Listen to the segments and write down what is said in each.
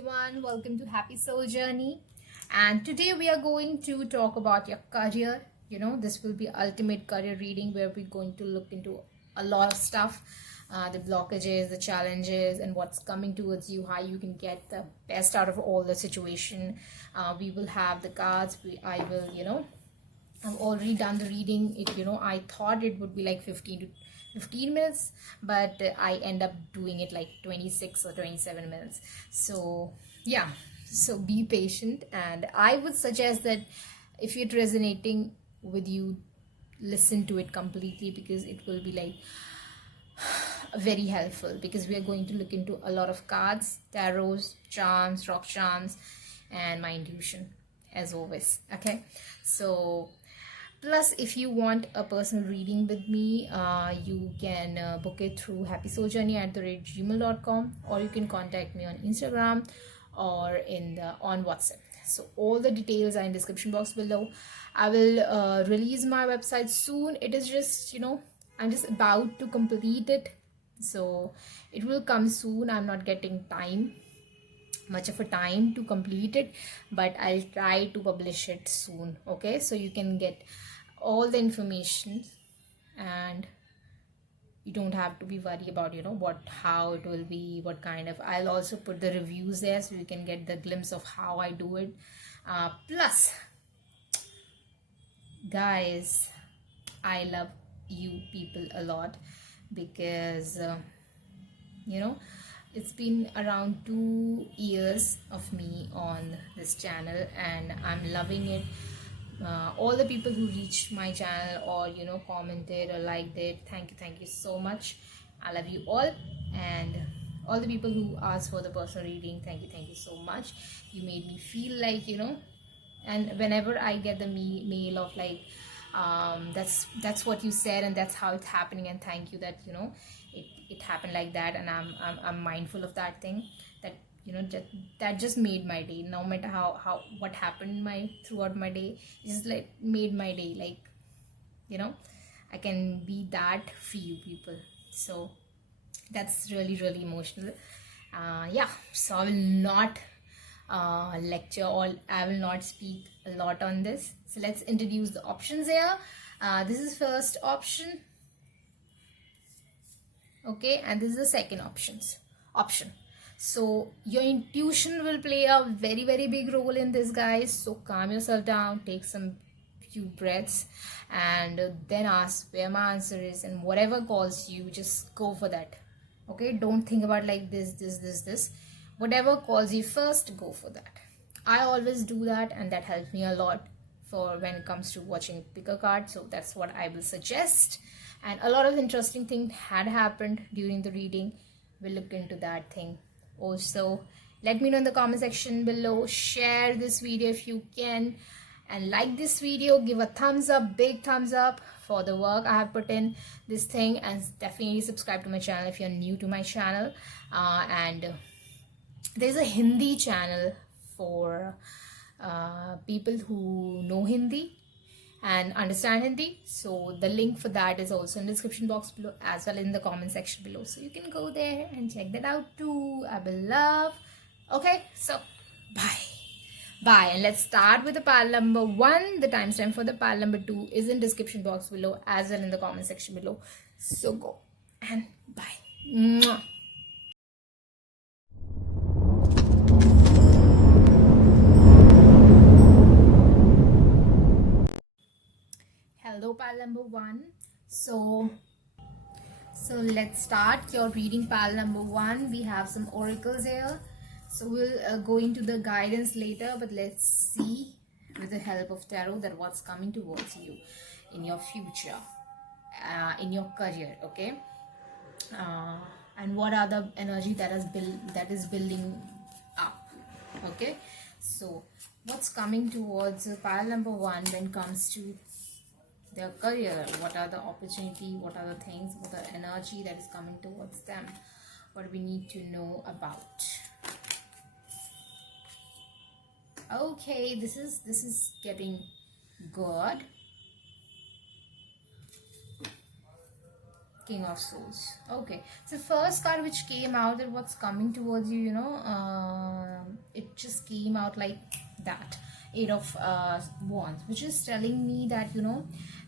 everyone, welcome to Happy Soul Journey. And today we are going to talk about your career. This will be ultimate career reading where we're going to look into a lot of stuff, the blockages, the challenges, and what's coming towards you, how you can get the best out of all the situation. We will have the cards. I will, I've already done the reading. I thought it would be like 15 minutes, but I end up doing it like 26 or 27 minutes. So yeah, so be patient, and I would suggest that if it's resonating with you, listen to it completely, because it will be like very helpful, because we are going to look into a lot of cards, tarots, charms, rock charms, and my intuition as always. Okay, so plus, if you want a personal reading with me, you can book it through happysouljourney@gmail.com, or you can contact me on Instagram or on WhatsApp. So all the details are in description box below. I will release my website soon. It is just, I'm just about to complete it. So it will come soon. I'm not getting much of a time to complete it, but I'll try to publish it soon. Okay, so you can get all the information, and you don't have to be worried about how it will be, what kind of. I'll also put the reviews there so you can get the glimpse of how I do it. Plus, guys, I love you people a lot, because it's been around 2 years of me on this channel, and I'm loving it. All the people who reached my channel, or commented or liked it, thank you so much. I love you all. And all the people who asked for the personal reading, thank you so much. You made me feel like, and whenever I get the mail of like, that's what you said, and that's how it's happening, and thank you that it happened like that, and I'm mindful of that thing, that that just made my day. No matter how what happened throughout my day, it just like made my day, like I can be that for you people. So that's really emotional. Yeah, so I will not lecture, or I will not speak a lot on this. So let's introduce the options here. This is first option, okay, and this is the second option. So your intuition will play a very big role in this, guys. So calm yourself down, take some few breaths, and then ask where my answer is, and whatever calls you, just go for that. Okay, don't think about like this. Whatever calls you first, go for that. I always do that, and that helps me a lot for when it comes to watching pick a card. So that's what I will suggest. And a lot of interesting things had happened during the reading. We'll look into that thing also. Let me know in the comment section below. Share this video if you can, and like this video. Give a thumbs up, big thumbs up, for the work I have put in this thing, and definitely subscribe to my channel if you're new to my channel. And there's a Hindi channel for people who know Hindi and understand Hindi. So the link for that is also in the description box below, as well in the comment section below. So you can go there and check that out too. I will love. Okay, so bye. And let's start with the pile number 1. The timestamp for the pile number 2 is in description box below, as well in the comment section below. So go and bye. Mwah. Hello, pile number 1. So let's start your reading. Pile number 1, we have some oracles here. So we'll go into the guidance later, but let's see with the help of tarot that what's coming towards you in your future, in your career. Okay, and what are the energy that is building up. Okay, so what's coming towards pile number 1 when it comes to their career? What are the opportunity, what are the things, what are the energy that is coming towards them, what we need to know about. Okay, this is getting good. King of Swords. Okay, so first card which came out, that what's coming towards you, it just came out like that. Eight of Wands, which is telling me that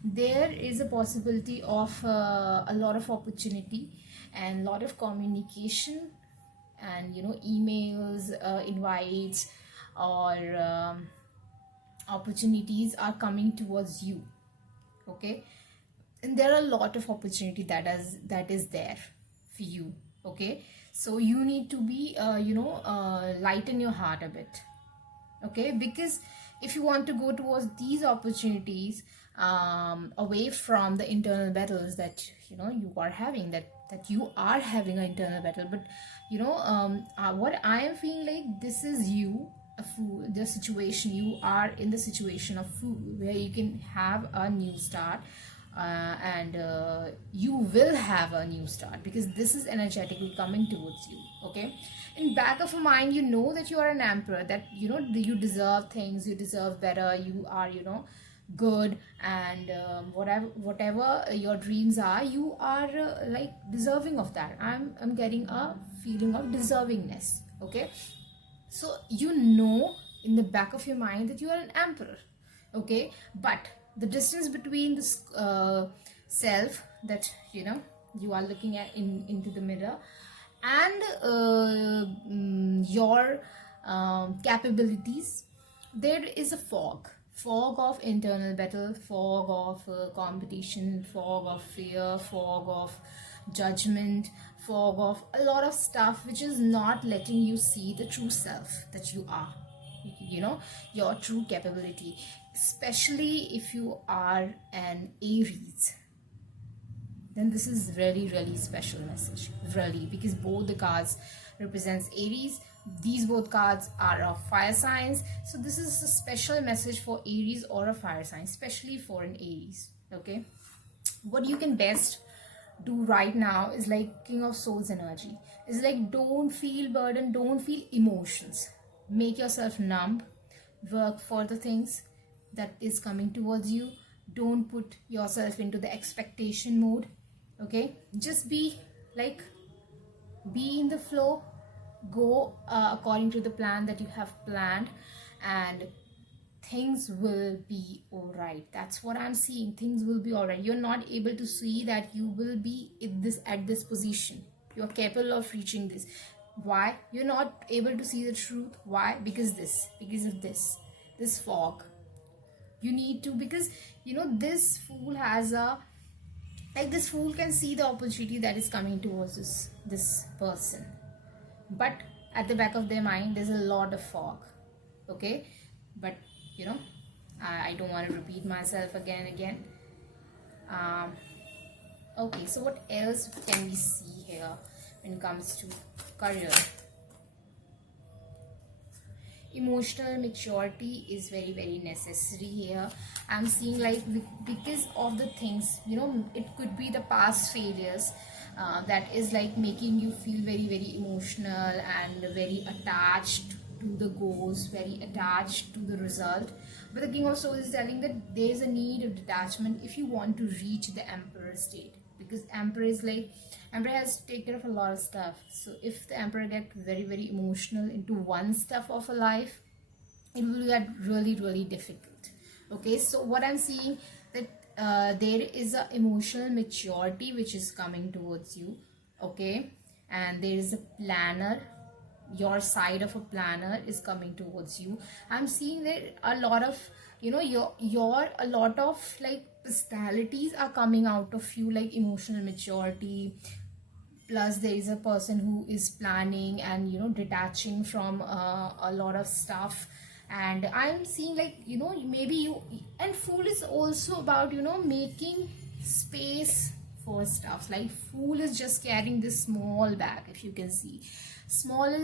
there is a possibility of a lot of opportunity and lot of communication, and emails, invites, or opportunities are coming towards you. Okay, and there are a lot of opportunity that is there for you. Okay, so you need to be lighten your heart a bit. Okay, because if you want to go towards these opportunities, away from the internal battles that you are having, that you are having an internal battle, but what I am feeling like, this is you, a fool, the situation, you are in the situation of fool, where you can have a new start, and you will have a new start, because this is energetically coming towards you. Okay, in back of your mind, you know that you are an emperor, that you deserve things, you deserve better, you are good, and whatever your dreams are, you are like deserving of that. I'm getting a feeling of deservingness. Okay, so in the back of your mind that you are an emperor. Okay, but the distance between this self that you are looking at into the mirror, and your capabilities, there is a fog of internal battle, fog of competition, fog of fear, fog of judgment, fog of a lot of stuff which is not letting you see the true self that you are, your true capability, especially if you are an Aries. Then this is really, really special message, really, because both the cards represents Aries. These both cards are of fire signs, so this is a special message for Aries or a fire sign, especially for an Aries. Okay, what you can best do right now is like King of Swords energy. It's like, don't feel burden, don't feel emotions, make yourself numb, work for the things that is coming towards you. Don't put yourself into the expectation mode. Okay, just be in the flow, go according to the plan that you have planned, and things will be all right. That's what I'm seeing. Things will be all right. You're not able to see that you will be at this position. You're capable of reaching this. Why you're not able to see the truth? Why? Because of this fog. You need to, because this fool has a, this fool can see the opportunity that is coming towards this person, but at the back of their mind there's a lot of fog. Okay, but I don't want to repeat myself again and again. Okay, so what else can we see here when it comes to career? Emotional maturity is very, very necessary here. I'm seeing because of the things, it could be the past failures that is making you feel very, very emotional and very attached to the goals, very attached to the result. But the King of Swords is telling that there is a need of detachment if you want to reach the Emperor state, because Emperor has to take care of a lot of stuff. So if the Emperor gets very, very emotional into one stuff of a life, it will get really, really difficult. Okay, so what I'm seeing, that there is a emotional maturity which is coming towards you. Okay, and there is a planner, your side of a planner is coming towards you. I'm seeing that a lot of a lot of personalities are coming out of you, like emotional maturity, plus there is a person who is planning and detaching from a lot of stuff. And I'm seeing maybe you, and Fool is also about making space for stuff. Like Fool is just carrying this small bag, if you can see. Small,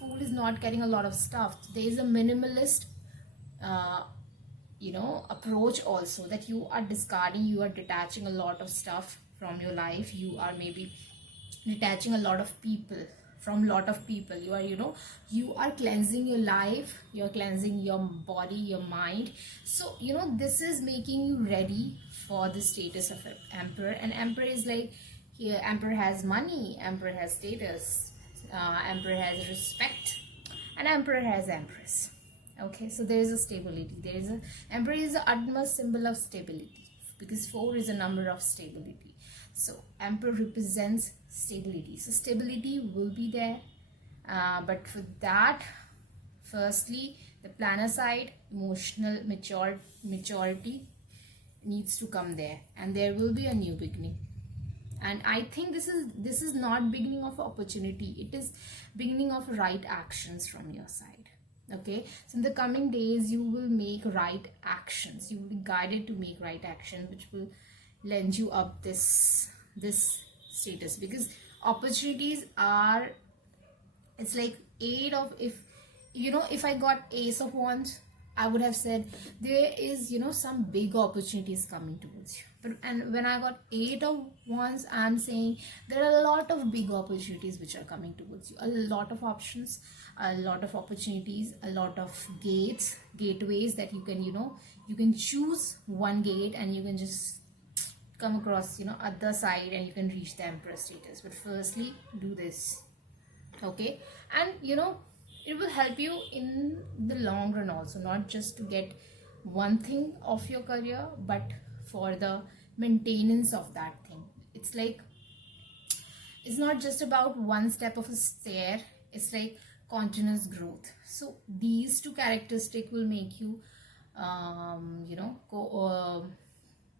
Fool is not carrying a lot of stuff. There is a minimalist approach also, that you are discarding, you are detaching a lot of stuff from your life. You are maybe detaching a lot of people from lot of people. You are cleansing your life, you're cleansing your body, your mind. So this is making you ready for the status of an Emperor. And Emperor is Here, Emperor has money, Emperor has status, Emperor has respect, and Emperor has Empress. Okay, so there is a stability. There is a Emperor is the utmost symbol of stability, because 4 is a number of stability. So Emperor represents stability. So stability will be there, but for that, firstly, the planner side, emotional maturity needs to come there, and there will be a new beginning. And I think this is not beginning of opportunity, it is beginning of right actions from your side. Okay, so in the coming days you will make right actions, you will be guided to make right action, which will lend you up this status, because opportunities are, it's like 8 of, if I got Ace of Wands, I would have said there is some big opportunities coming towards you. But and when I got 8 of Wands, I'm saying there are a lot of big opportunities which are coming towards you, a lot of options, a lot of opportunities, a lot of gateways that you can you can choose one gate and you can just come across other side and you can reach the Emperor status. But firstly, do this. Okay, and it will help you in the long run also, not just to get one thing of your career, but for the maintenance of that thing. It's like, it's not just about one step of a stair, it's like continuous growth. So these two characteristics will make you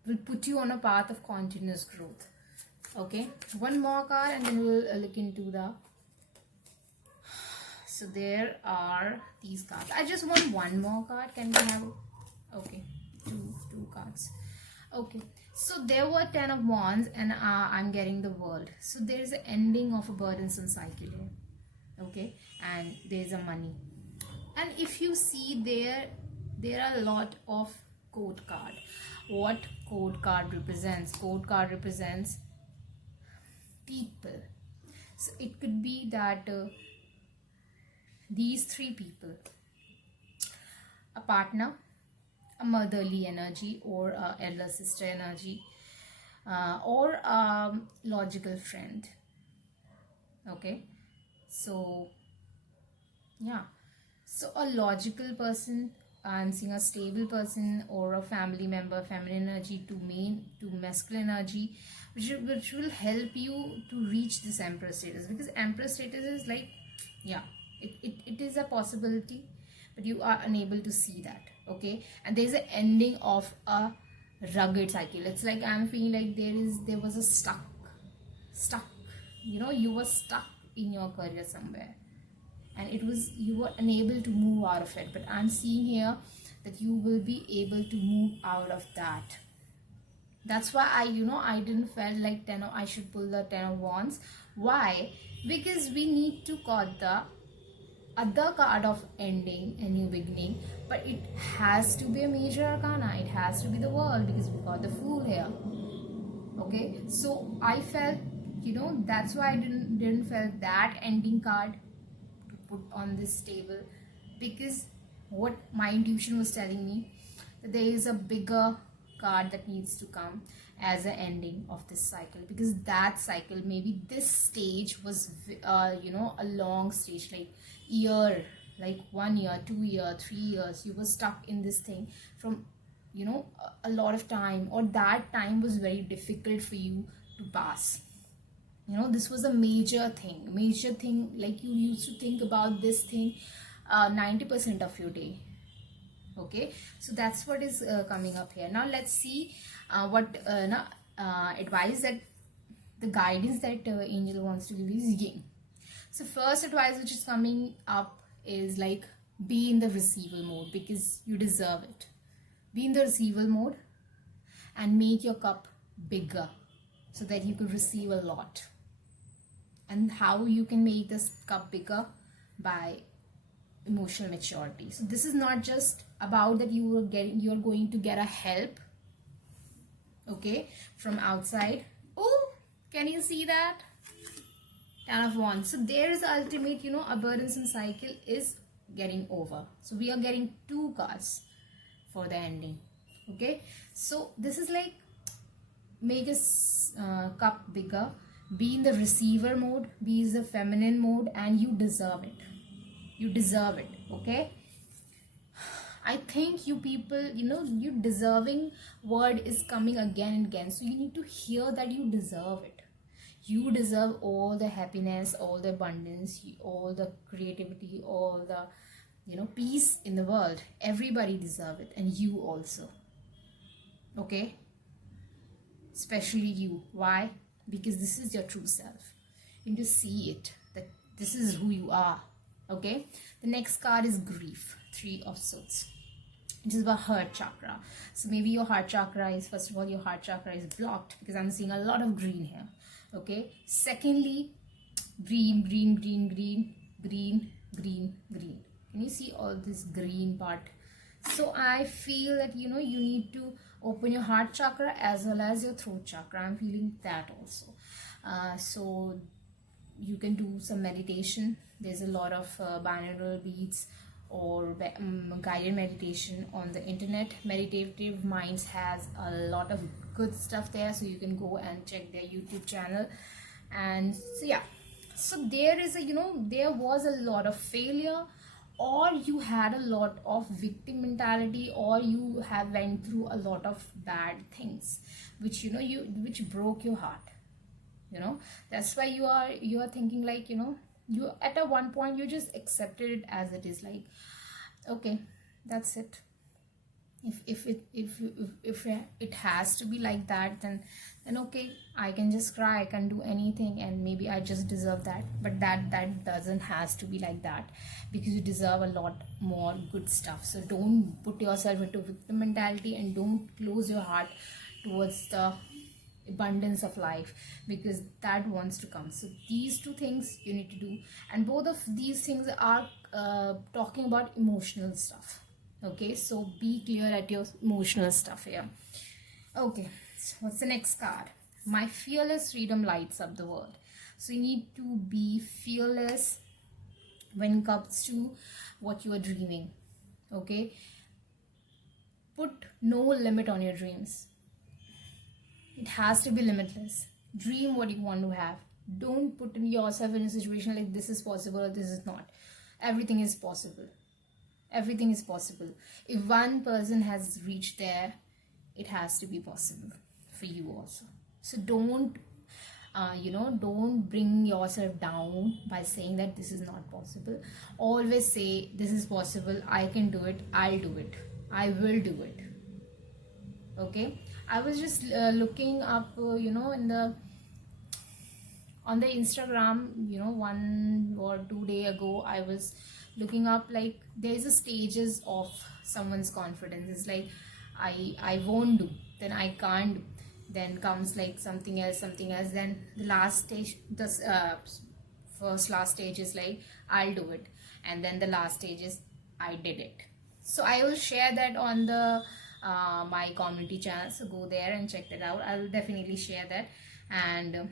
will put you on a path of continuous growth. Okay, one more card and then we'll look into the, so there are these cards. I just want one more card. Can we have, okay, two cards. Okay, so there were 10 of Wands and I'm getting the World. So there is an ending of a burdensome cycle here. Okay, and there is a money. And if you see there are a lot of Court card. What Court card represents? Court card represents people. So it could be that these 3 people, a partner, a motherly energy, or a elder sister energy, or a logical friend. Okay, so yeah, so a logical person, I'm seeing a stable person, or a family member, feminine energy to masculine energy, which will help you to reach this Emperor status, because Emperor status is like, yeah, it is a possibility, but you are unable to see that. Okay, and there is an ending of a rugged cycle. It's like I'm feeling like there was a stuck, you were stuck in your career somewhere, and you were unable to move out of it. But I'm seeing here that you will be able to move out of that. That's why I didn't felt like I should pull the 10 of Wands. Why? Because we need to cut the other card of ending and new beginning, but it has to be a major arcana, it has to be the World, because we got the Fool here. Okay, so I felt that's why I didn't felt that ending card to put on this table, because what my intuition was telling me, that there is a bigger card that needs to come as an ending of this cycle, because that cycle, maybe this stage was a long stage, like 1 year, 2 year, 3 years, you were stuck in this thing from a lot of time, or that time was very difficult for you to pass. This was a major thing, like you used to think about this thing 90% of your day. Okay, so that's what is coming up here. Now let's see what advice that the guidance that angel wants to give is yin. So first advice which is coming up is like, be in the receival mode, because you deserve it. Be in the receival mode and make your cup bigger so that you could receive a lot. And how you can make this cup bigger? By emotional maturity. So this is not just about that you are going to get a help, okay, from outside. Oh, can you see that? 10 of Wands. So there is ultimate, a burdensome cycle is getting over. So we are getting 2 cards for the ending. Okay, so this is like make a cup bigger, be in the receiver mode, be in the feminine mode, and you deserve it. You deserve it. Okay, I think you people, you deserving word is coming again and again, so you need to hear that you deserve it. You deserve all the happiness, all the abundance, all the creativity, all the peace in the world. Everybody deserve it, and you also. Okay, especially you. Why? Because this is your true self. You need to see it, that this is who you are. Okay, the next card is grief, 3 of Swords. It is about heart chakra. So maybe your heart chakra is, first of all, your heart chakra is blocked, because I'm seeing a lot of green here. Okay, secondly, green, green, green, green, green, green, green. Can you see all this green part? So I feel that you need to open your heart chakra as well as your throat chakra. I'm feeling that also. So you can do some meditation. There's a lot of binaural beats or guided meditation on the internet. Meditative Minds has a lot of good stuff there, so you can go and check their YouTube channel. And so yeah, so there is there was a lot of failure, or you had a lot of victim mentality, or you have went through a lot of bad things which which broke your heart. That's why you are thinking like, you at a one point you just accepted it as it is, like, okay, that's it. If it has to be like that, then okay, I can just cry, I can do anything, and maybe I just deserve that. But that doesn't has to be like that, because you deserve a lot more good stuff. So don't put yourself into victim mentality, and don't close your heart towards the abundance of life, because that wants to come. So these 2 things you need to do, and both of these things are talking about emotional stuff. Okay, so be clear at your emotional stuff here. Okay, so what's the next card? My fearless freedom lights up the world. So you need to be fearless when it comes to what you are dreaming. Okay, put no limit on your dreams. It has to be limitless. Dream what you want to have. Don't put yourself in a situation like this is possible or this is not. Everything is possible. Everything is possible. If one person has reached there, it has to be possible for you also. So don't don't bring yourself down by saying that this is not possible. Always say, this is possible, I can do it, I'll do it, I will do it. Okay, I was just looking up on the Instagram, 1 or 2 days ago, I was looking up, like, there's a stages of someone's confidence. It's like, I won't do, then I can't do, then comes like something else, then the last stage, the last stage is like, I'll do it, and then the last stage is, I did it. So I will share that on the my community channel, so go there and check that out. I will definitely share that, and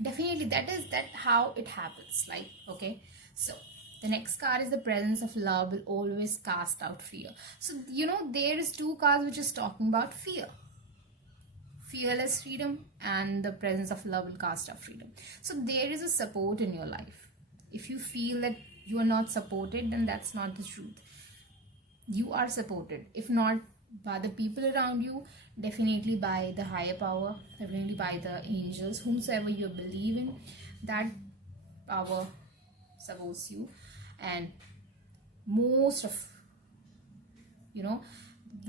definitely that how it happens, like. Okay, so the next card is the presence of love will always cast out fear. So there is 2 cards which is talking about fear. Fearless freedom and the presence of love will cast out freedom. So there is a support in your life. If you feel that you are not supported, then that's not the truth. You are supported. If not by the people around you, definitely by the higher power, definitely by the angels, whomsoever you believe in, that power supports you. And the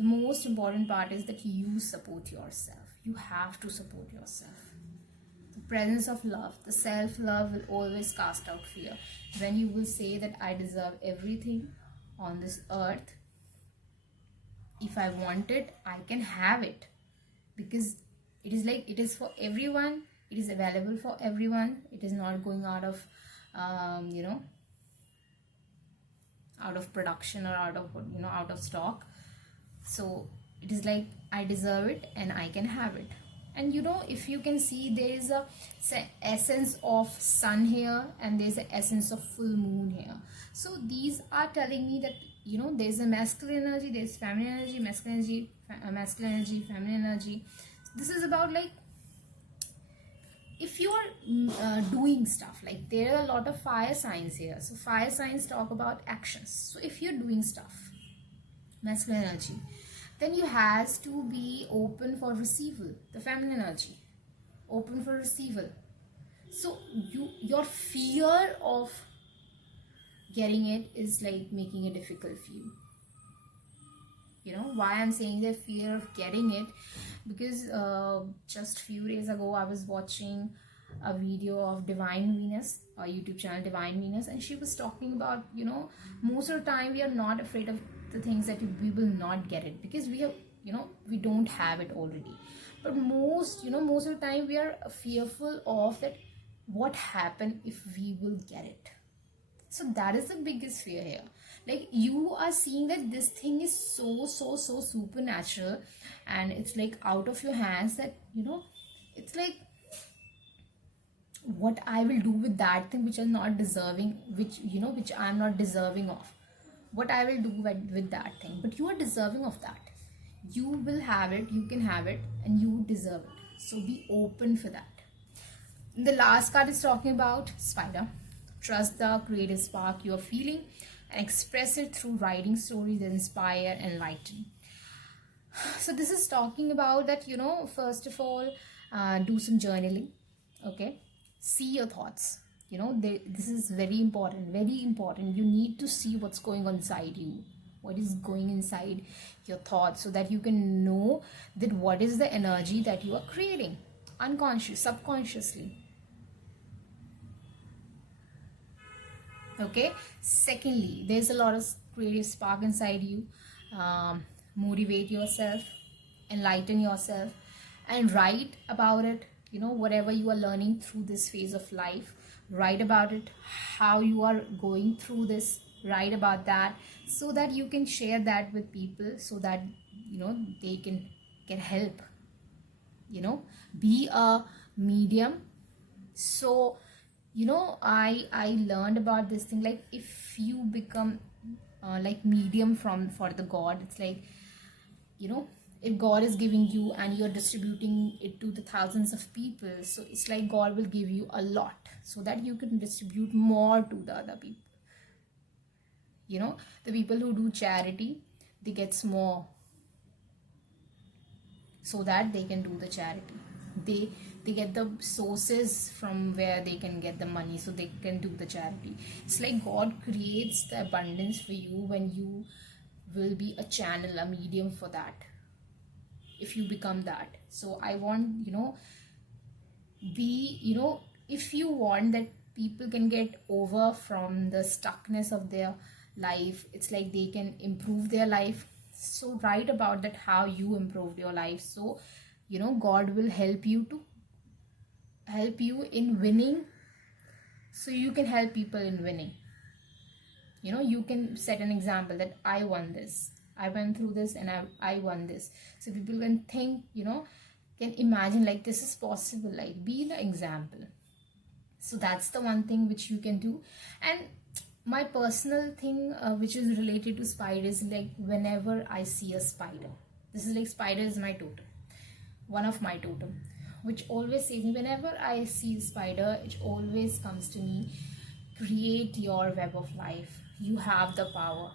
most important part is that you support yourself. You have to support yourself. The presence of love, the self-love will always cast out fear. When you will say that I deserve everything on this earth, if I want it, I can have it, because it is like, it is for everyone, it is available for everyone, it is not going out of out of production or out of stock. So it is like, I deserve it and I can have it. And if you can see, there is a essence of sun here, and there's an essence of full moon here. So these are telling me that there's a masculine energy, there's feminine energy, masculine energy, feminine energy. this is about like, if you are doing stuff, like there are a lot of fire signs here. So fire signs talk about actions. So if you're doing stuff, masculine energy, then you has to be open for receival. The feminine energy, open for receival. So your fear of getting it is like making it difficult for you. You know why I'm saying the fear of getting it? Because just few days ago I was watching a video of Divine Venus, a YouTube channel Divine Venus, and she was talking about, you know, most of the time we are not afraid of the things that we will not get it, because we have, you know, we don't have it already. But most of the time we are fearful of that, what happen if we will get it. So that is the biggest fear here. Like, you are seeing that this thing is so supernatural, and it's like out of your hands, that, you know, it's like, what I will do with that thing which I'm not deserving, which, you know, which I'm not deserving of, what I will do with that thing. But you are deserving of that. You will have it, you can have it, and you deserve it. So be open for that. The last card is talking about spider. Trust the creative spark you are feeling and express it through writing stories that inspire and enlighten. So this is talking about that, you know, first of all, do some journaling. Okay, see your thoughts. You know, this is very important, very important. You need to see what's going on inside you, what is going inside your thoughts, so that you can know that what is the energy that you are creating unconscious, subconsciously. Okay, secondly, there's a lot of creative spark inside you. Motivate yourself, enlighten yourself, and write about it. You know, whatever you are learning through this phase of life, write about it, how you are going through this, write about that, so that you can share that with people, so that, you know, they can get help. You know, be a medium. So, you know, I learned about this thing, like, if you become like medium for the God, it's like, you know, if God is giving you and you're distributing it to the thousands of people, so it's like God will give you a lot, so that you can distribute more to the other people. You know, the people who do charity, they get more, so that they can do the charity. They get the sources from where they can get the money, so they can do the charity. It's like God creates the abundance for you when you will be a channel, a medium for that, if you become that. So I want, you know, be, you know, if you want that people can get over from the stuckness of their life, it's like they can improve their life. So write about that, how you improved your life. So, you know, God will help you in winning, so you can help people in winning. You know, you can set an example that I won this, I went through this, and I won this. So people can think, you know, can imagine like this is possible, like be the example. So that's the one thing which you can do. And my personal thing which is related to spiders, like whenever I see a spider, this is like, spider is my totem, one of my totem, which always says me, whenever I see a spider, it always comes to me, create your web of life. You have the power.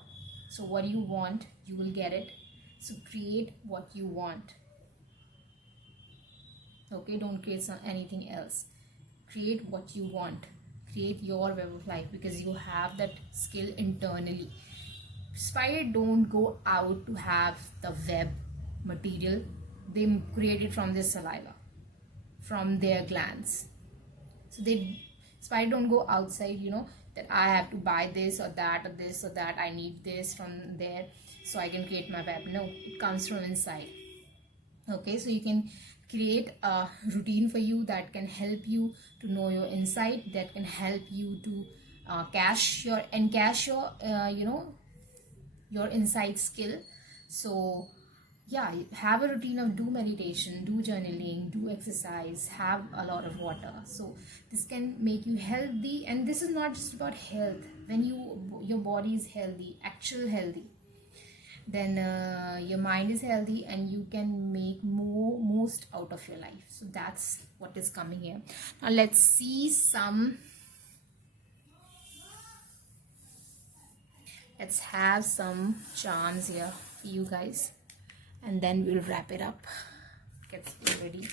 So what you want, you will get it. So create what you want. Okay, don't create anything else. Create what you want. Create your web of life, because you have that skill internally. Spider don't go out to have the web material. They create it from their saliva, from their glands. So spider don't go outside, you know, that I have to buy this or that, or this or that, I need this from there so I can create my web. No, it comes from inside. Okay, so you can create a routine for you that can help you to know your insight, that can help you to encash your you know, your insight skill. So yeah, have a routine of do meditation, do journaling, do exercise, have a lot of water. So this can make you healthy. And this is not just about health. When your body is healthy, actual healthy, then your mind is healthy and you can make most out of your life. So that's what is coming here. Now let's see some, let's have some charms here for you guys, and then we'll wrap it up. Get ready.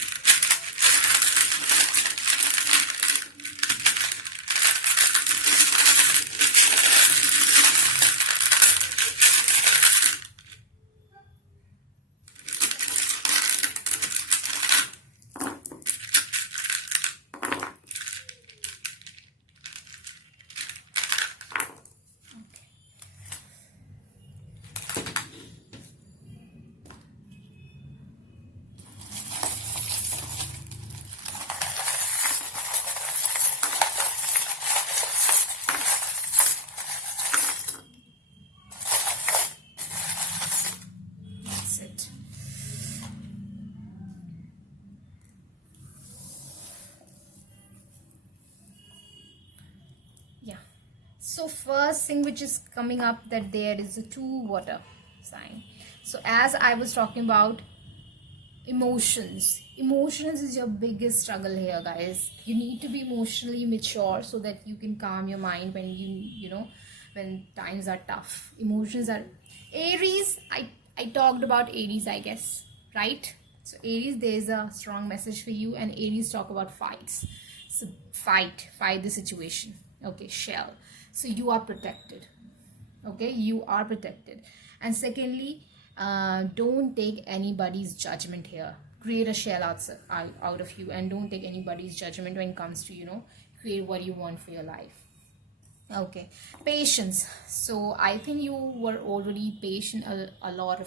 So first thing which is coming up, that there is a 2 water sign. So as I was talking about emotions is your biggest struggle here, guys. You need to be emotionally mature so that you can calm your mind when you know when times are tough. Emotions are Aries. I talked about Aries, I guess, right? So Aries, there's a strong message for you, and Aries talk about fights. So fight the situation. Okay, shell. So you are protected. Okay, you are protected. And secondly, don't take anybody's judgment here. Create a shell out of you, and don't take anybody's judgment when it comes to, you know, create what you want for your life. Okay, patience. So I think you were already patient, a lot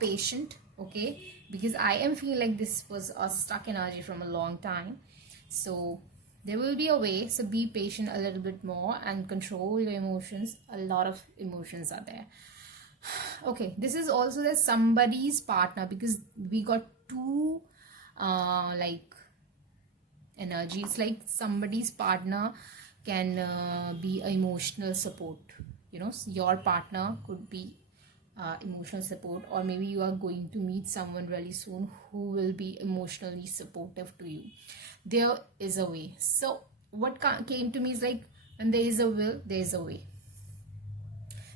patient. Okay, because I am feeling like this was a stuck energy from a long time. So there will be a way. So be patient a little bit more and control your emotions. A lot of emotions are there. Okay, this is also that somebody's partner, because we got 2 like energies. Like somebody's partner can be emotional support. You know, your partner could be emotional support, or maybe you are going to meet someone really soon who will be emotionally supportive to you. There is a way. So what came to me is like, when there is a will, there is a way.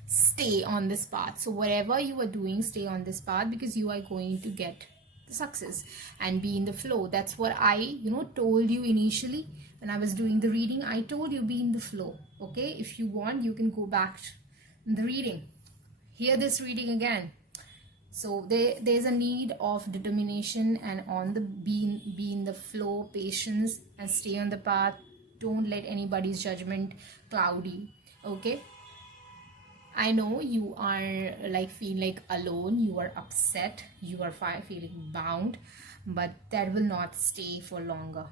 Stay on this path. So whatever you are doing, stay on this path, because you are going to get the success and be in the flow. That's what I, you know, told you initially when I was doing the reading. I told you, be in the flow. Okay, if you want, you can go back in the reading, hear this reading again. So there's a need of determination and on the be in the flow, patience, and stay on the path. Don't let anybody's judgment cloud you. Okay, I know you are like feel like alone, you are upset, you are feeling bound, but that will not stay for longer,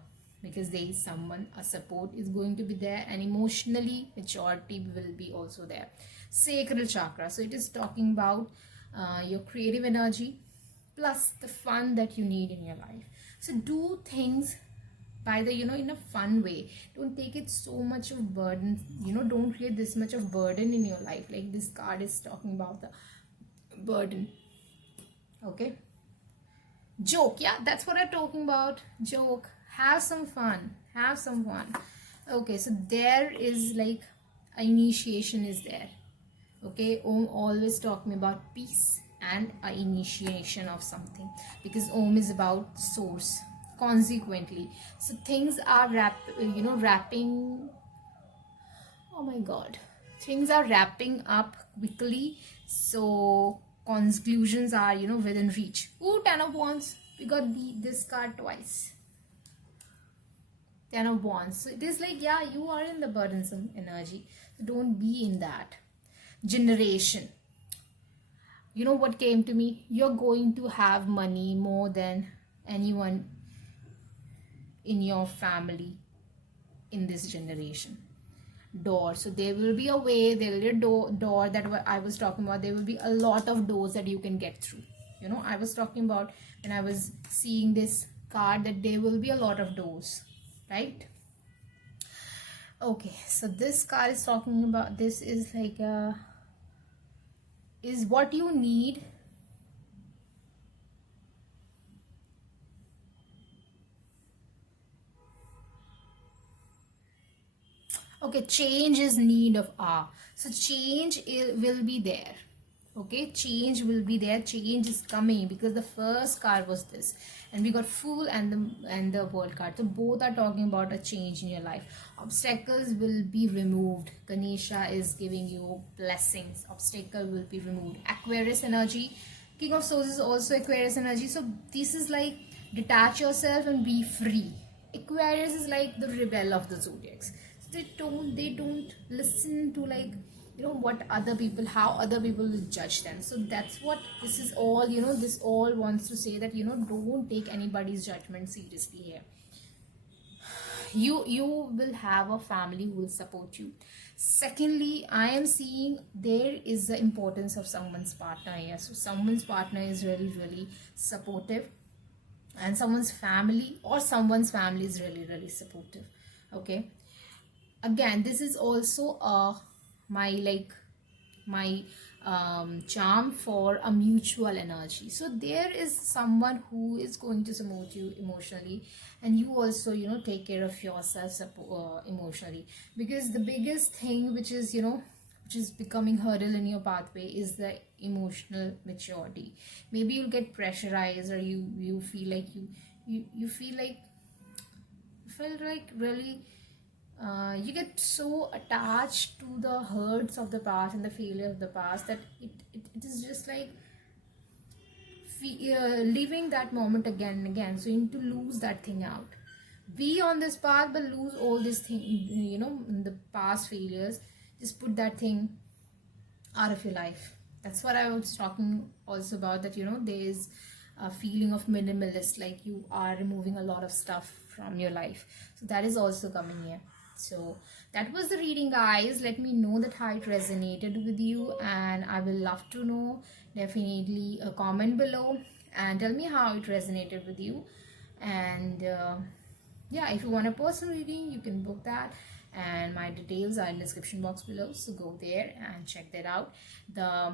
because there is someone, a support is going to be there, and emotionally maturity will be also there. Sacral chakra, so it is talking about your creative energy plus the fun that you need in your life. So do things by the, you know, in a fun way. Don't take it so much of burden, you know, don't create this much of burden in your life. Like this card is talking about the burden. Okay, joke, yeah, that's what I'm talking about. Joke, have some fun, Okay, so there is like initiation is there. Okay, Om always talking about peace and a initiation of something, because Om is about source. Consequently, so things are wrapping, oh my god, things are wrapping up quickly, so conclusions are, you know, within reach. Ooh, 10 of Wands, we got this card twice. 10 of Wands, so it is like, yeah, you are in the burdensome energy, so don't be in that. Generation, you know what came to me, you're going to have money more than anyone in your family in this generation. Door, so there will be a way, there will be a door that I was talking about. There will be a lot of doors that you can get through. You know, I was talking about when I was seeing this card that there will be a lot of doors, right? Okay, so this card is talking about, this is like a is what you need. Okay, change is need of R. So change will be there. Okay, change will be there. Change is coming because the first card was this, and we got Fool and the World card. So both are talking about a change in your life. Obstacles will be removed. Ganesha is giving you blessings. Obstacle will be removed. Aquarius energy. King of Swords is also Aquarius energy. So this is like detach yourself and be free. Aquarius is like the rebel of the zodiacs. So they don't listen to, like, what other people, how other people will judge them. So that's what this is all, this all wants to say, that don't take anybody's judgment seriously here. You will have a family who will support you. Secondly, I am seeing there is the importance of someone's partner here. So someone's partner is really, really supportive, and someone's family is really, really supportive. Okay, again, this is also my charm for a mutual energy. So there is someone who is going to support you emotionally, and you also take care of yourself emotionally, because the biggest thing which is becoming hurdle in your pathway is the emotional maturity. Maybe you'll get pressurized, or you feel like you feel like really you get so attached to the hurts of the past and the failure of the past that it is just like living that moment again and again. So you need to lose that thing out. Be on this path, but lose all this thing, the past failures. Just put that thing out of your life. That's what I was talking also about, that there is a feeling of minimalist, like you are removing a lot of stuff from your life. So that is also coming here. So that was the reading, guys. Let me know that how it resonated with you, and I will love to know. Definitely a comment below and tell me how it resonated with you. And yeah, if you want a personal reading, you can book that, and my details are in the description box below, so go there and check that out. The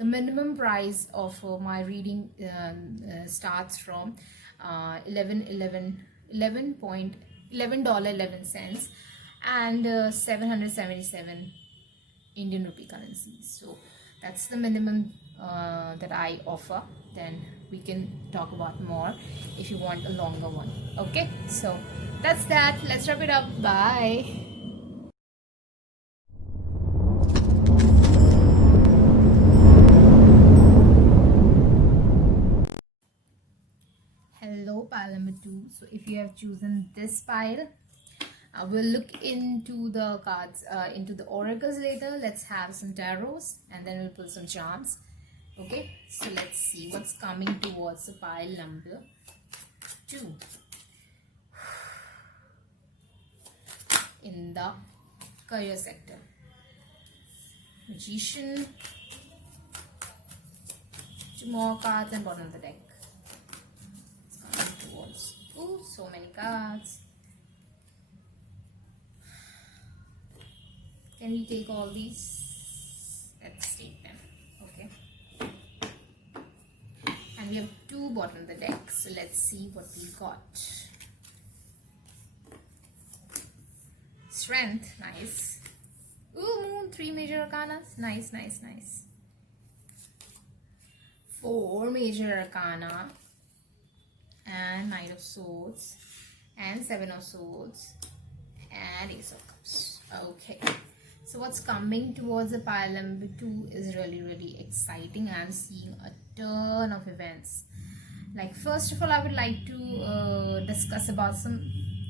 minimum price of my reading starts from $11.11 and 777 Indian rupee currency. So that's the minimum that I offer. Then we can talk about more if you want a longer one. Okay, so that's that. Let's wrap it up. Bye. Hello, pile number 2. So if you have chosen this pile, we'll look into the cards, into the oracles later. Let's have some tarots, and then we'll pull some charms. Okay, so let's see what's coming towards the pile number 2 in the career sector. Magician, 2 more cards, and bottom of the deck. It's coming towards, so many cards. Can we take all these? Let's take them. Okay. And we have 2 bottom of the deck. So let's see what we got. Strength, nice. Moon, 3 major arcanas. Nice, nice, nice. 4 major arcana. And Knight of Swords. And 7 of Swords. And Ace of Cups. Okay. So what's coming towards the pile number 2 is really, really exciting. I'm seeing a ton of events. Like, first of all, I would like to discuss about some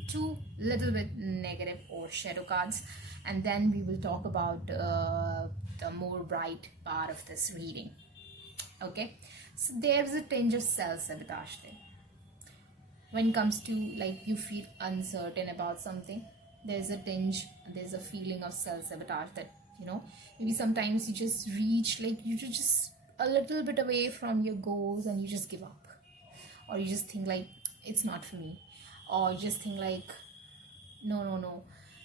2 little bit negative or shadow cards, and then we will talk about the more bright part of this reading. Okay, so there's a tinge of self-sabotage there. When it comes to, like, you feel uncertain about something, there's a feeling of self-sabotage that, maybe sometimes you just reach, like, you're just a little bit away from your goals and you just give up, or you just think like it's not for me, or you just think like no,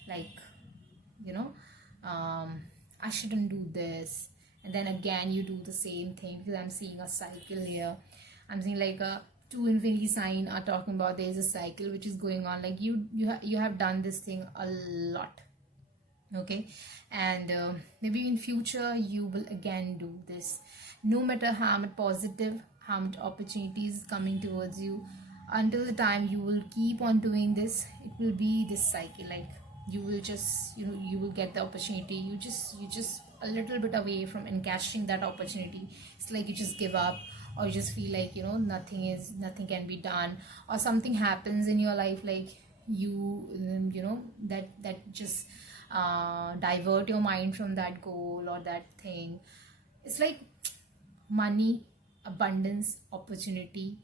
like, I shouldn't do this, and then again you do the same thing, because I'm seeing a cycle here. I'm seeing like a two infinity sign are talking about there's a cycle which is going on, like you have done this thing a lot. Okay, and maybe in future you will again do this, no matter how much positive, how much opportunities coming towards you. Until the time you will keep on doing this, it will be this cycle. Like you will just, you will get the opportunity, you just a little bit away from encashing that opportunity. It's like you just give up, or you just feel like nothing can be done, or something happens in your life, like that just divert your mind from that goal or that thing. It's like money, abundance, opportunity,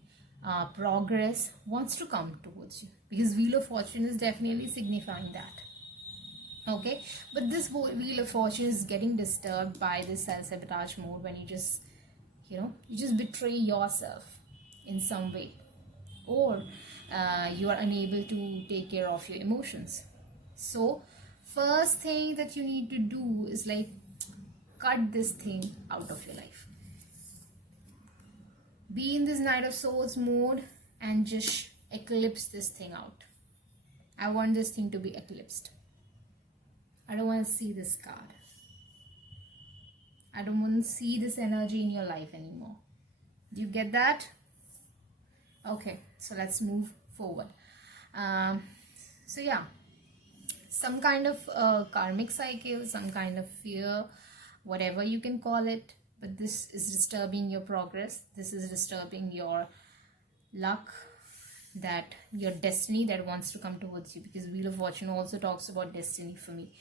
progress wants to come towards you, because Wheel of Fortune is definitely signifying that. Okay, but this Wheel of Fortune is getting disturbed by this self-sabotage mode, when you just betray yourself in some way, or you are unable to take care of your emotions. So first thing that you need to do is like cut this thing out of your life. Be in this Knight of Swords mode and just eclipse this thing out. I want this thing to be eclipsed. I don't want to see this card. I don't want to see this energy in your life anymore. Do you get that? Okay, so let's move forward. So yeah, some kind of karmic cycle, some kind of fear, whatever you can call it, but this is disturbing your progress. This is disturbing your luck, that your destiny that wants to come towards you, because Wheel of Fortune also talks about destiny for me.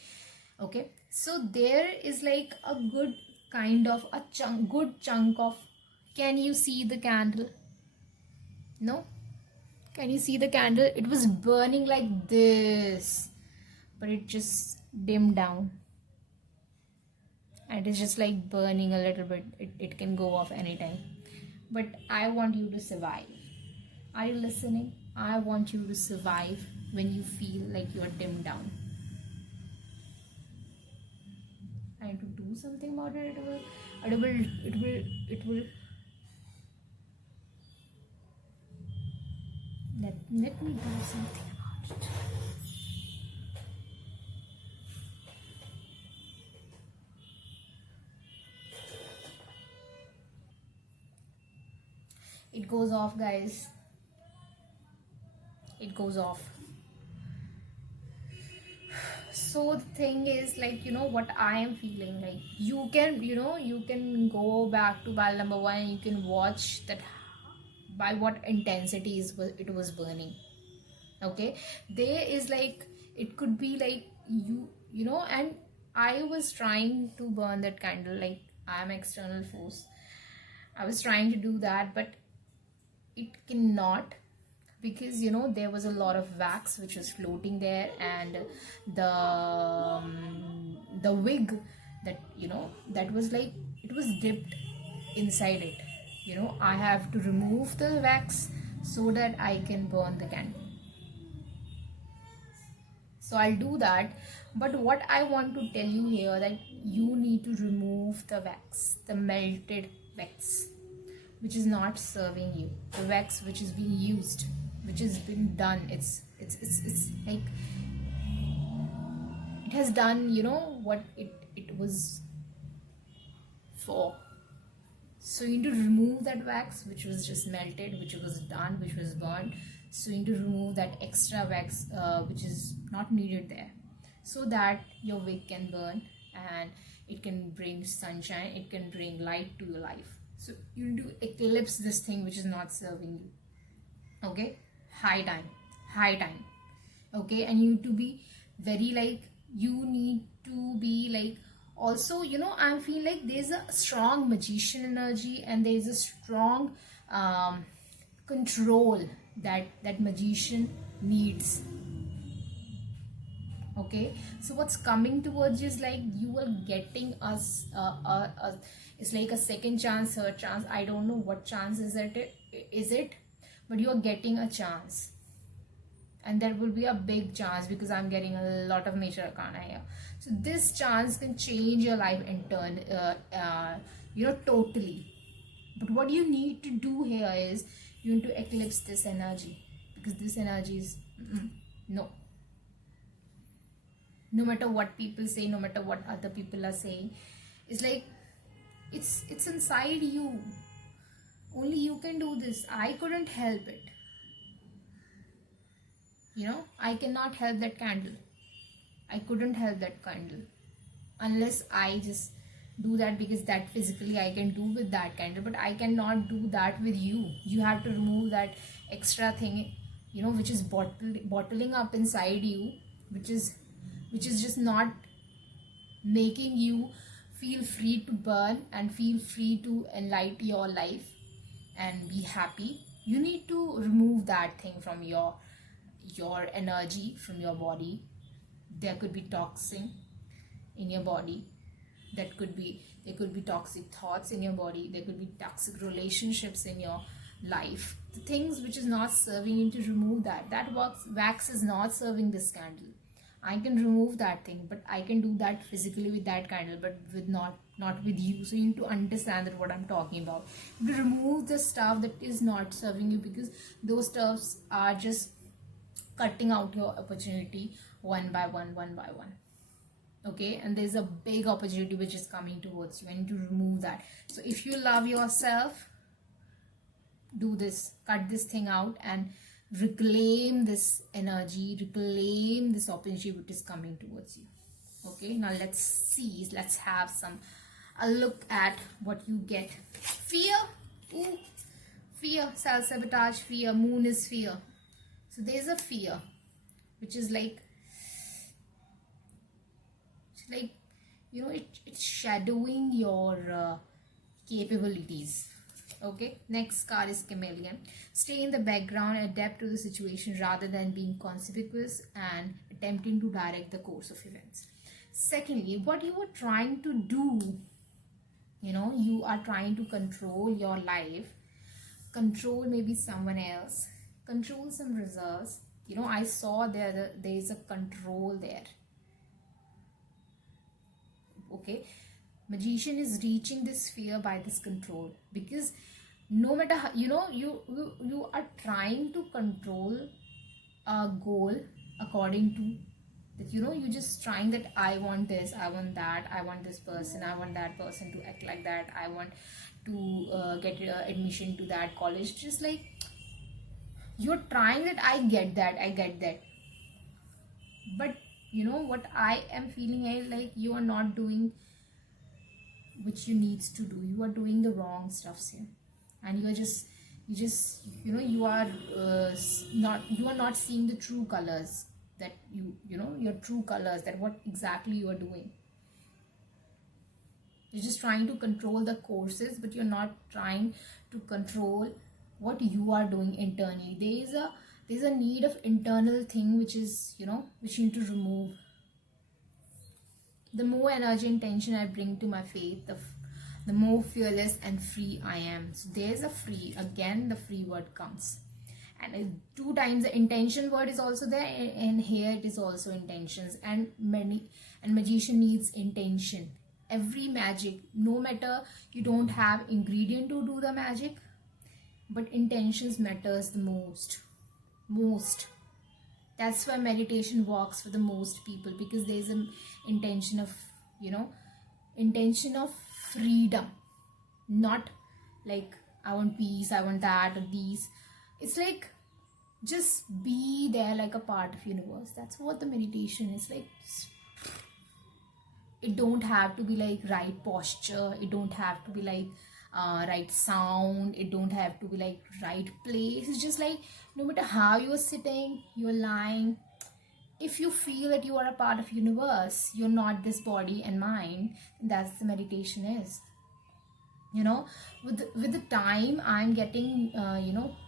Okay, so there is like a good kind of a good chunk of, can you see the candle? No? Can you see the candle? It was burning like this, but it just dimmed down, and it's just like burning a little bit. It can go off anytime, but I want you to survive. Are you listening? I want you to survive when you feel like you are dimmed down. I need to do something about it. It will. Let me do something about it. It goes off, guys. It goes off. So the thing is, like, what I am feeling, like, you can go back to battle number 1 and you can watch that by what intensity it was burning. Okay, there is like, it could be like and I was trying to burn that candle, like I am external force. I was trying to do that, but it cannot, because there was a lot of wax which was floating there, and the wig that that was like, it was dipped inside it. I have to remove the wax so that I can burn the candle. So I'll do that, but what I want to tell you here, that you need to remove the wax, the melted wax, which is not serving you, the wax which is being used, which has been done. It's like, it has done what it was for. So you need to remove that wax which was just melted, which was done, which was burned. So you need to remove that extra wax which is not needed there, so that your wick can burn and it can bring sunshine, it can bring light to your life. So you need to eclipse this thing which is not serving you. Okay, high time. Okay, and you need to be very like, you need to be like, also I feel like there's a strong magician energy, and there's a strong control that magician needs. Okay, so what's coming towards you is like, you are getting us it's like a second chance, third chance. I don't know what chance is it, but you are getting a chance. and there will be a big chance, because I'm getting a lot of major arcana here. So this chance can change your life totally. But what you need to do here is you need to eclipse this energy, because this energy is no. No matter what people say, no matter what other people are saying, it's like it's inside you. Only you can do this. I couldn't help it. I cannot help that candle. I couldn't help that candle unless I just do that, because that physically I can do with that candle, but I cannot do that with you. You have to remove that extra thing, which is bottling up inside you, which is just not making you feel free to burn and feel free to enlighten your life and be happy. You need to remove that thing from your energy, from your body. There could be toxin in your body. There could be toxic thoughts in your body. There could be toxic relationships in your life. The things which is not serving you, to remove that. That wax is not serving this candle. I can remove that thing, but I can do that physically with that candle, but with not with you. So you need to understand that what I'm talking about. To remove the stuff that is not serving you, because those stuffs are just cutting out your opportunity one by one. Okay, and there's a big opportunity which is coming towards you, and to remove that. So if you love yourself, do this, cut this thing out and reclaim this energy, reclaim this opportunity which is coming towards you. Okay, now let's have a look at what you get. Fear. Ooh, fear, self-sabotage, fear. Moon is fear. So there's a fear which is like it's shadowing your capabilities. Okay, next card is Chameleon. Stay in the background, adapt to the situation rather than being conspicuous and attempting to direct the course of events. Secondly, what you are trying to do, you are trying to control your life, control maybe someone else, control some results. I saw there is a control there. Okay, Magician is reaching this fear by this control, because no matter how, you are trying to control a goal according to that. You're just trying that I want this, I want that, I want this person, I want that person to act like that, I want to get admission to that college. Just like you're trying that I get that, but what I am feeling is like you are not doing which you needs to do. You are doing the wrong stuffs here, and you are not seeing the true colors that your true colors, that what exactly you are doing. You're just trying to control the courses, but you're not trying to control what you are doing internally. There's a need of internal thing which is which you need to remove. The more energy and tension I bring to my faith, the more fearless and free I am. So there's a free, again the free word comes, and 2 times the intention word is also there, and here it is also intentions. And Magician needs intention. Every magic, no matter you don't have ingredient to do the magic, but intentions matters the most. That's why meditation works for the most people, because there's an intention of freedom. Not like I want peace, I want that or these. It's like just be there like a part of universe. That's what the meditation is like. It don't have to be like right posture, it don't have to be like right sound, it don't have to be like right place. It's just like no matter how you're sitting, you're lying, if you feel that you are a part of universe, you're not this body and mind, that's the meditation is. With the time I'm getting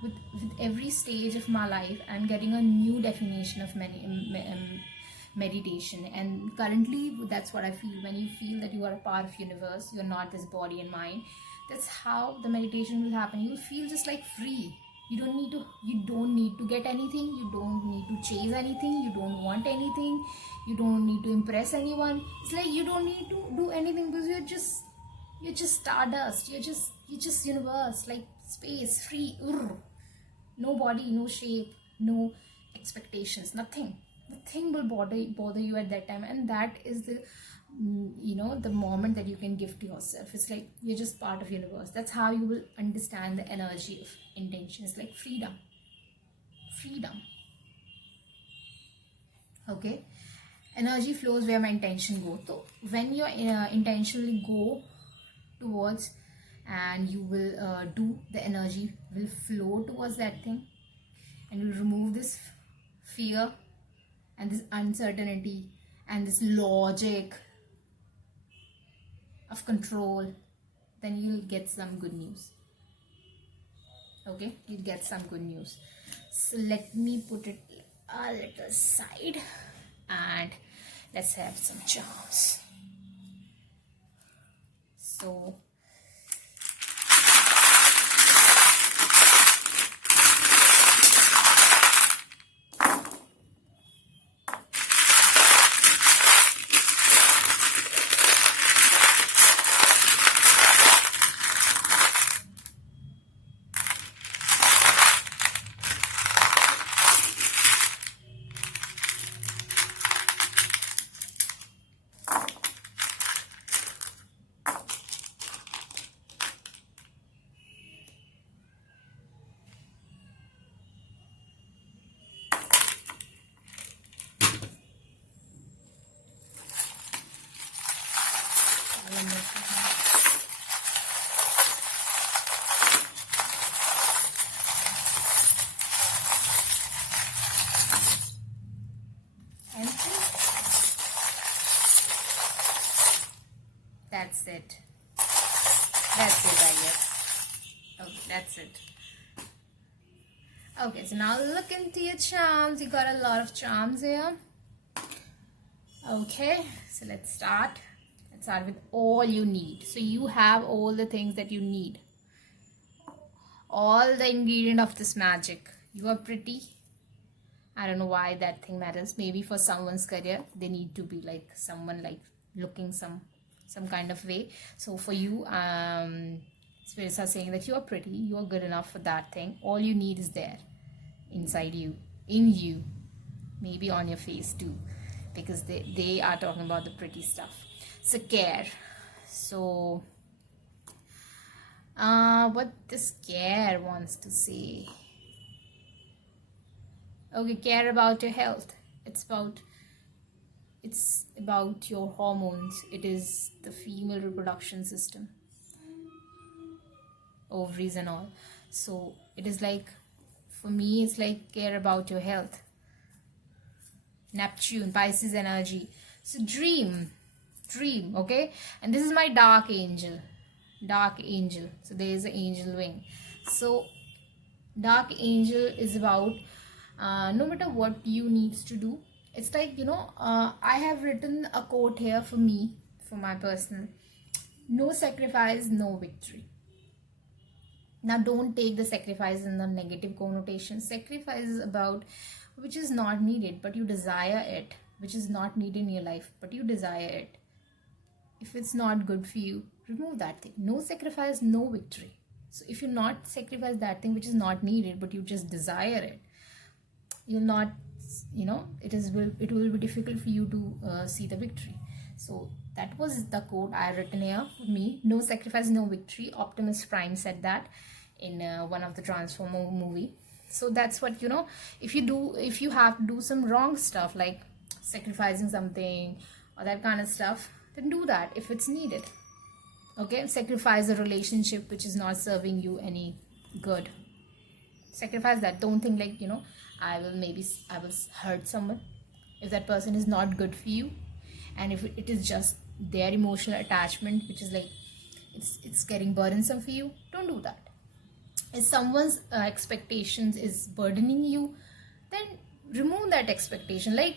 with every stage of my life, I'm getting a new definition of meditation. And currently that's what I feel. When you feel that you are a part of universe, you're not this body and mind, that's how the meditation will happen. You'll feel just like free. You don't need to get anything, you don't need to chase anything, you don't want anything, you don't need to impress anyone. It's like you don't need to do anything because you're just stardust, you're just universe, like space, free. No body, no shape, no expectations, nothing will bother you at that time. And that is the the moment that you can give to yourself. It's like you're just part of universe. That's how you will understand the energy of intention. It's like freedom. Okay, energy flows where my intention go. So when you intentionally go towards, and you will do, the energy will flow towards that thing, and you'll remove this fear and this uncertainty and this logic of control. Then you'll get some good news. Okay, you'll get some good news. So let me put it a little side, and let's have some charms. So that's it. That's it, I guess. Okay, that's it. Okay, so now look into your charms. You got a lot of charms here. Okay, so let's start. Let's start with all you need. So you have all the things that you need. All the ingredient of this magic. You are pretty. I don't know why that thing matters. Maybe for someone's career, they need to be like someone like looking some kind of way. So for you, spirits are saying that you are pretty, you are good enough for that thing. All you need is there, inside you, in you, maybe on your face too, because they are talking about the pretty stuff. So care. So what this care wants to say. Okay, care about your health. It's about your hormones. It is the female reproduction system, ovaries and all. So it is like, for me, it's like care about your health. Neptune, Pisces energy. So dream, okay. And this is my dark angel. So there is an angel wing. So dark angel is about no matter what you needs to do. It's like, I have written a quote here for me, for my personal: no sacrifice, no victory. Now don't take the sacrifice in the negative connotation. Sacrifice is about which is not needed but you desire it, which is not needed in your life but you desire it. If it's not good for you, remove that thing. No sacrifice, no victory. So if you not sacrifice that thing which is not needed but you just desire it, you'll not, it will be difficult for you to see the victory. So that was the quote I written here for me: no sacrifice, no victory. Optimus Prime said that in one of the Transformer movie. So that's what, if you have to do some wrong stuff like sacrificing something or that kind of stuff, then do that if it's needed. Okay, sacrifice a relationship which is not serving you any good. Sacrifice that. Don't think like, I will hurt someone if that person is not good for you, and if it is just their emotional attachment which is like it's getting burdensome for you. Don't do that. If someone's expectations is burdening you, then remove that expectation. Like,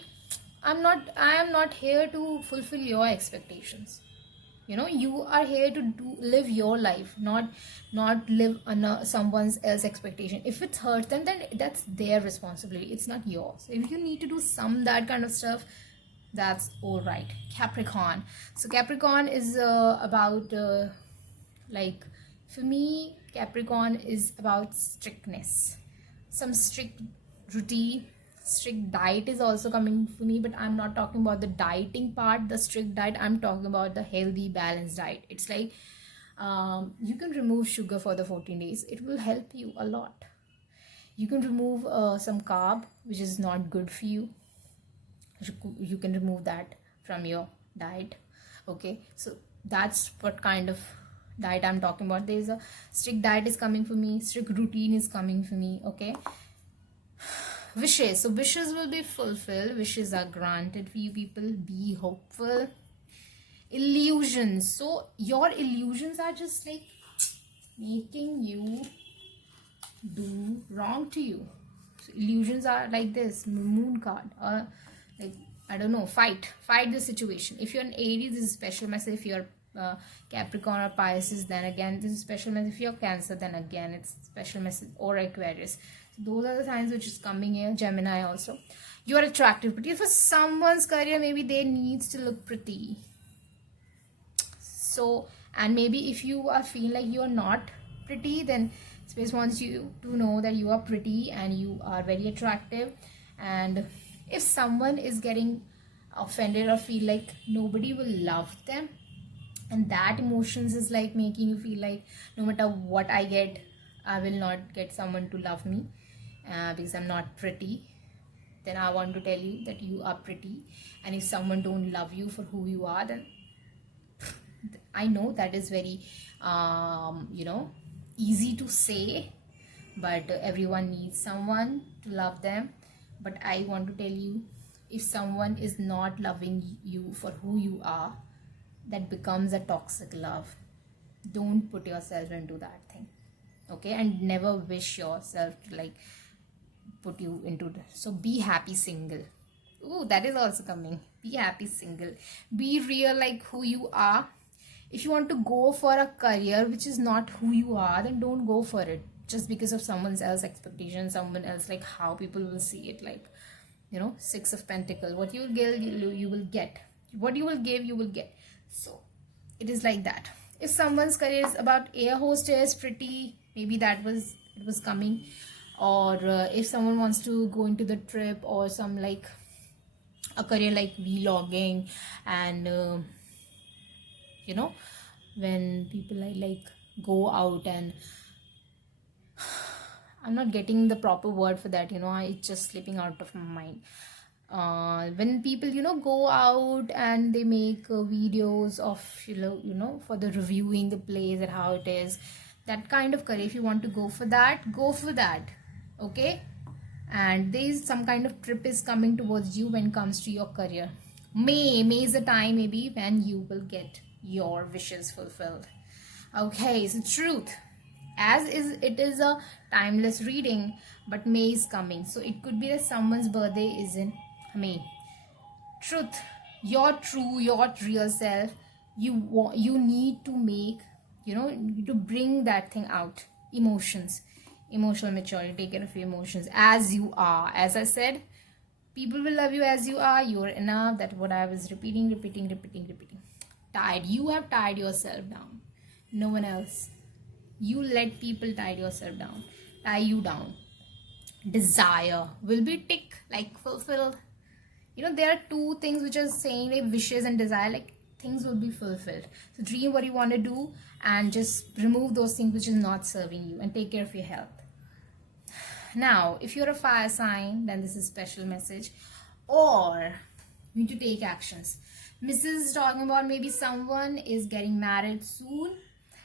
I am not here to fulfill your expectations. You are here to live your life, not live on someone else's expectation. If it hurts them, then that's their responsibility, it's not yours. If you need to do some that kind of stuff, that's all right. Capricorn. So Capricorn is about like, for me, Capricorn is about strictness, some strict routine. Strict diet is also coming for me, but I'm not talking about the dieting part, the strict diet. I'm talking about the healthy balanced diet. It's like, you can remove sugar for the 14 days, it will help you a lot. You can remove some carb which is not good for you. You can remove that from your diet. Okay, so that's what kind of diet I'm talking about. There's a strict diet is coming for me, strict routine is coming for me. Okay, wishes. So wishes will be fulfilled, wishes are granted for you people. Be hopeful. Illusions. So your illusions are just like making you do wrong to you. So illusions are like this moon card, or like, I don't know, fight the situation. If you're an Aries, this is special message. If you're Capricorn or Pisces, then again this is special message. If you're Cancer, then again it's special message, or Aquarius. So those are the signs which is coming here. Gemini also. You are attractive, but for someone's career, maybe they needs to look pretty. So, and maybe if you are feeling like you are not pretty, then space wants you to know that you are pretty and you are very attractive. And if someone is getting offended or feel like nobody will love them, and that emotions is like making you feel like no matter what I get, I will not get someone to love me because I'm not pretty, then I want to tell you that you are pretty. And if someone don't love you for who you are, then I know that is very easy to say, but everyone needs someone to love them. But I want to tell you, if someone is not loving you for who you are, that becomes a toxic love. Don't put yourself into that thing. Okay, and never wish yourself to like put you into so be happy single. Ooh, that is also coming. Be happy single. Be real, like who you are. If you want to go for a career which is not who you are, then don't go for it just because of someone else's expectation, someone else, like how people will see it. Like, Six of Pentacles. What you will give, you will get. What you will give, you will get. So it is like that. If someone's career is about air hostess, pretty, maybe it was coming. Or if someone wants to go into the trip, or some like a career like vlogging, and when people like go out, and I'm not getting the proper word for that, it's just slipping out of my mind. When people go out and they make videos of for the reviewing the place and how it is, that kind of career, if you want to go for that, okay. And there is some kind of trip is coming towards you when it comes to your career. May is the time maybe when you will get your wishes fulfilled. Okay, so truth, it is a timeless reading, but May is coming, so it could be that someone's birthday is in May. Truth, your real self, you need to make, to bring that thing out. Emotions, emotional maturity, take care of your emotions as you are. As I said, people will love you as you are. You are enough. That's what I was repeating. Tired, you have tied yourself down, no one else. You let people tie you down. Desire will be tick, like fulfilled. There are two things which are saying, like wishes and desire, like things will be fulfilled. So dream what you want to do and just remove those things which is not serving you, and take care of your health. Now, if you're a fire sign, then this is special message, or you need to take actions. Mrs. is talking about maybe someone is getting married soon,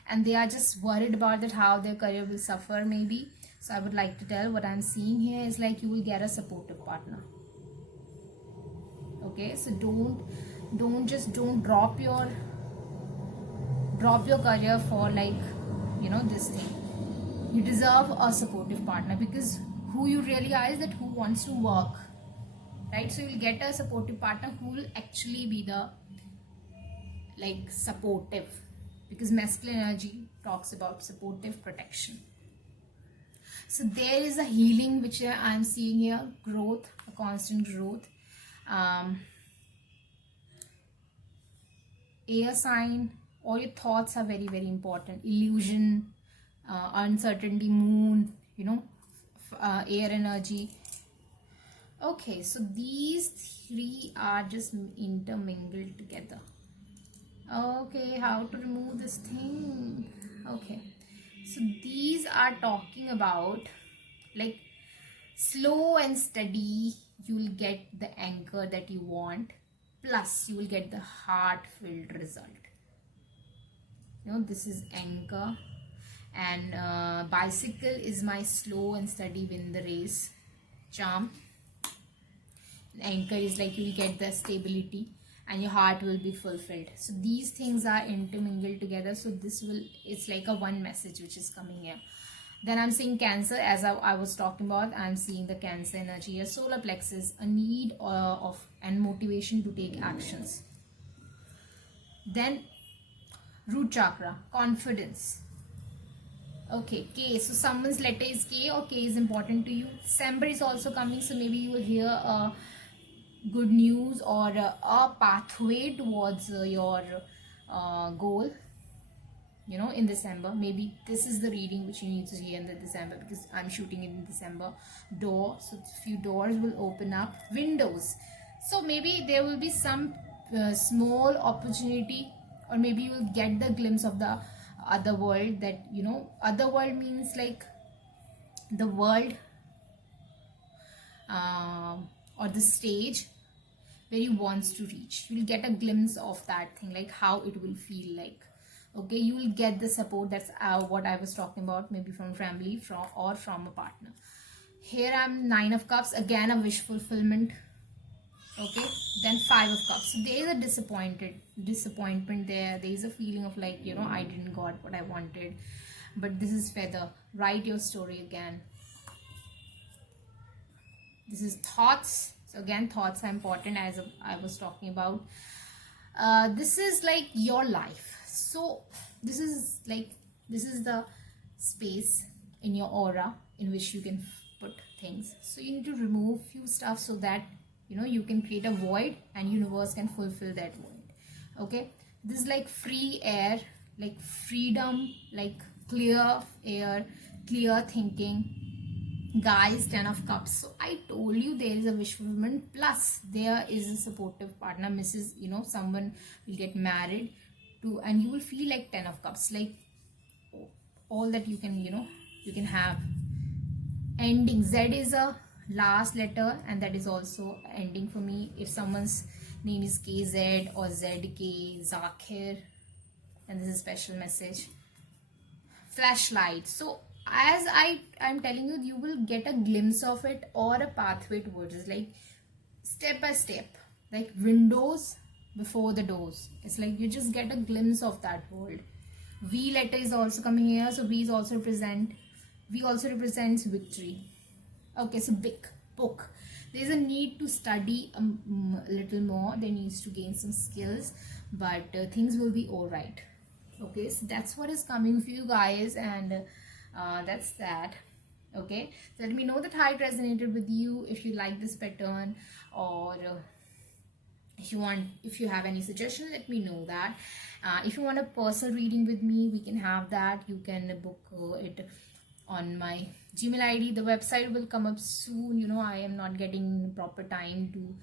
and they are just worried about that how their career will suffer maybe. So I would like to tell, what I'm seeing here is like you will get a supportive partner. Okay, so don't drop your career for like this thing. You deserve a supportive partner, because who you really are is that who wants to work, right? So you'll get a supportive partner who will actually be the like supportive, because masculine energy talks about supportive protection. So there is a healing which I'm seeing here, growth, a constant growth. Air sign, all your thoughts are very very important. Illusion, uncertainty, moon, air energy. Okay, so these three are just intermingled together. Okay, how to remove this thing? Okay, so these are talking about like slow and steady, you will get the anchor that you want, plus you will get the heart-filled result. This is anchor, and bicycle is my slow and steady win the race charm. Anchor is like you will get the stability and your heart will be fulfilled. So these things are intermingled together. So it's like a one message which is coming here. Then I'm seeing Cancer, as I was talking about. I'm seeing the Cancer energy here. Solar plexus, a need of and motivation to take actions. Then root chakra, confidence. Okay, K. So someone's letter is K, or K is important to you. December is also coming, so maybe you will hear good news or a pathway towards your goal, in December. Maybe this is the reading which you need to hear in the December, because I'm shooting it in December. Door, so few doors will open up. Windows, so maybe there will be some small opportunity, or maybe you will get the glimpse of the other world. That other world means like the world or the stage where you wants to reach. You will get a glimpse of that thing, like how it will feel like. Okay, you will get the support. That's what I was talking about, maybe from family, or from a partner. Here I'm 9 of Cups, again a wish fulfillment. Okay, then 5 of Cups. So there is a disappointment there. There is a feeling of like, I didn't got what I wanted. But this is feather. Write your story again. This is thoughts. So again, thoughts are important, as I was talking about. This is like your life. So this is the space in your aura in which you can put things. So you need to remove few stuff so that you can create a void and universe can fulfill that void. Okay, this is like free air, like freedom, like clear air, clear thinking. Guys, 10 of Cups. So I told you there is a wish fulfillment, plus there is a supportive partner. Someone will get married to, and you will feel like 10 of Cups, like all that you can you can have. Ending, Z is a last letter, and that is also ending for me. If someone's name is KZ or ZK, Zakir, and this is a special message. Flashlight. So as I'm telling you, you will get a glimpse of it, or a pathway towards it, like step by step, like windows before the doors. It's like you just get a glimpse of that world. V letter is also coming here. So V also represents victory. Okay, so big book. There's a need to study a little more. There needs to gain some skills, but things will be all right. Okay, so that's what is coming for you guys, and that's that. Okay, so let me know that how it resonated with you, if you like this pattern, or if you have any suggestion, let me know that. If you want a personal reading with me, we can have that. You can book it on my Gmail ID. The website will come up soon. I am not getting proper time to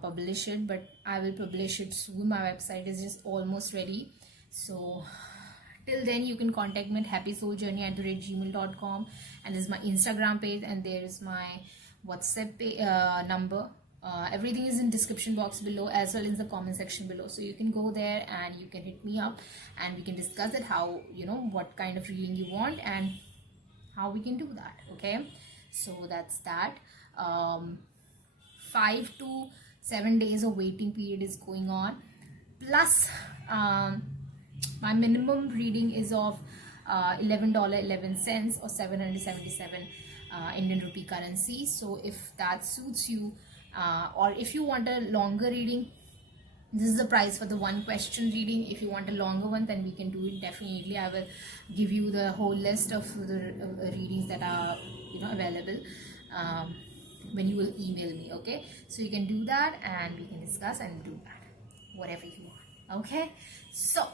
publish it, but I will publish it soon. My website is just almost ready. So till then, you can contact me at happysouljourney@gmail.com, and this is my Instagram page, and there is my WhatsApp number. Everything is in description box below, as well as the comment section below, so you can go there and you can hit me up, and we can discuss it, how what kind of reading you want and how we can do that. Okay, so that's that. 5 to 7 days of waiting period is going on, plus my minimum reading is of $11.11 or 777 Indian rupee currency. So if that suits you, or if you want a longer reading, This is the price for the one question reading. If you want a longer one, then we can do it. Definitely I will give you the whole list of the readings that are available when you will email me. Okay, so you can do that and we can discuss and do that whatever you want. Okay, so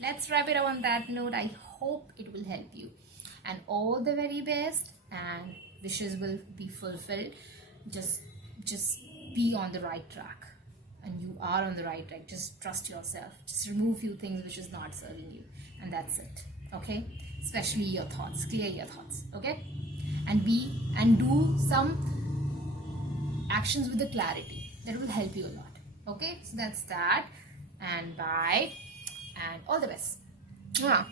let's wrap it up on that note. I hope it will help you, and all the very best, and wishes will be fulfilled. Just be on the right track, and you are on the right track. Just trust yourself. Just remove few things which is not serving you, and that's it. Okay, especially your thoughts. Clear your thoughts. Okay, and do some actions with the clarity. That will help you a lot. Okay, so that's that, and bye, and all the best. Mwah.